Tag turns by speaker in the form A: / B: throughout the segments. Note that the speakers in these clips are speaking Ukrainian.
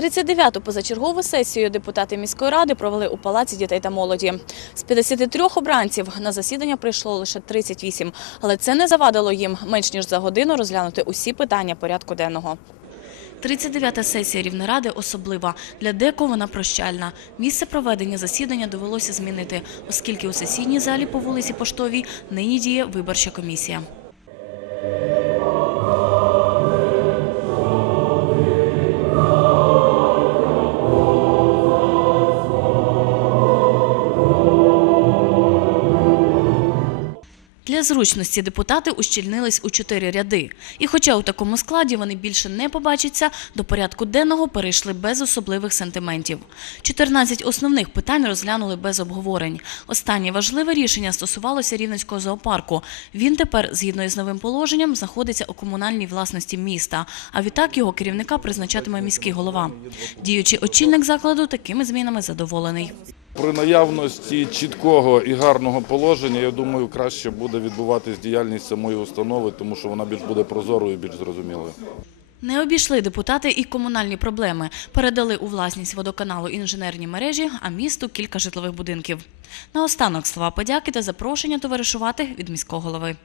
A: 39-ту позачергову сесію депутати міської ради провели у Палаці дітей та молоді. З 53 обранців на засідання прийшло лише 38, але це не завадило їм менш ніж за годину розглянути усі питання порядку денного. 39-та сесія Рівнеради особлива. Для декого вона прощальна. Місце проведення засідання довелося змінити, оскільки у сесійній залі по вулиці Поштовій нині діє виборча комісія. Для зручності депутати ущільнились у чотири ряди. І хоча у такому складі вони більше не побачаться, до порядку денного перейшли без особливих сентиментів. 14 основних питань розглянули без обговорень. Останнє важливе рішення стосувалося Рівненського зоопарку. Він тепер, згідно із новим положенням, знаходиться у комунальній власності міста. А відтак його керівника призначатиме міський голова. Діючий очільник закладу такими змінами задоволений.
B: При наявності чіткого і гарного положення, я думаю, краще буде відбуватись діяльність самої установи, тому що вона більш буде прозорою і більш зрозумілою.
A: Не обійшли депутати і комунальні проблеми. Передали у власність водоканалу інженерні мережі, а місту кілька житлових будинків. Наостанок слова подяки та запрошення товаришувати від міського голови.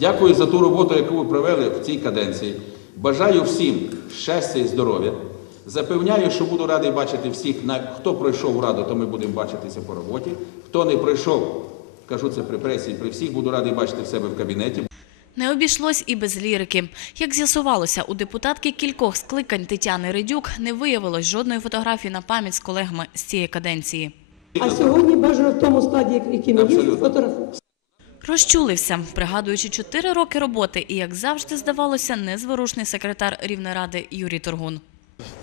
C: Дякую за ту роботу, яку ви провели в цій каденції. Бажаю всім щастя і здоров'я. Запевняю, що буду радий бачити всіх. На- Хто пройшов в раду, то ми будемо бачитися по роботі. Хто не пройшов, кажу це при пресі, при всіх, буду радий бачити в себе в кабінеті.
A: Не обійшлось і без лірики. Як з'ясувалося, у депутатки кількох скликань Тетяни Редюк не виявилось жодної фотографії на пам'ять з колегами з цієї каденції.
D: А сьогодні бажано в тому складі, який ми є,
C: Абсолютно.
A: Розчулився, пригадуючи чотири роки роботи і, як завжди, здавалося, незворушний секретар Рівнеради Юрій Торгун.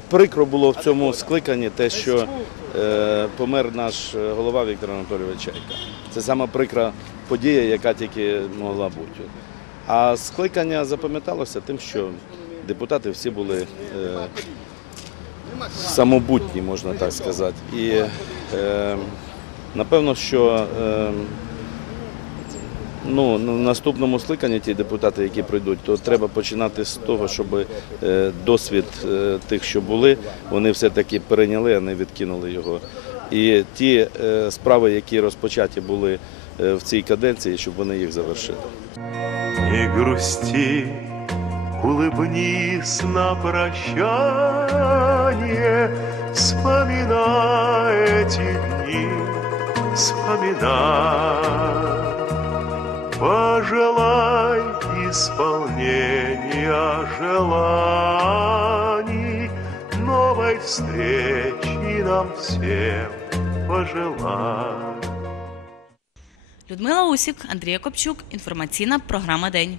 E: Прикро було в цьому скликанні те, що е, помер наш е, голова Віктор Анатолійович Чайка. Це сама прикра подія, яка тільки могла бути. А скликання запам'яталося тим, що депутати всі були е, самобутні, можна так сказати. І е, напевно, що е, Ну, на наступному скликанні ті депутати, які прийдуть, то треба починати з того, щоб е, досвід е, тих, що були, вони все-таки перейняли, а не відкинули його. І ті е, справи, які розпочаті були в цій каденції, щоб вони їх завершили.
F: Не грусти, улыбнись на прощание, вспоминай эти дни, вспоминай. Пожелай исполнения желаний, новой встречи нам всем пожелай.
A: Людмила Усік, Андрій Копчук. Інформаційна програма День.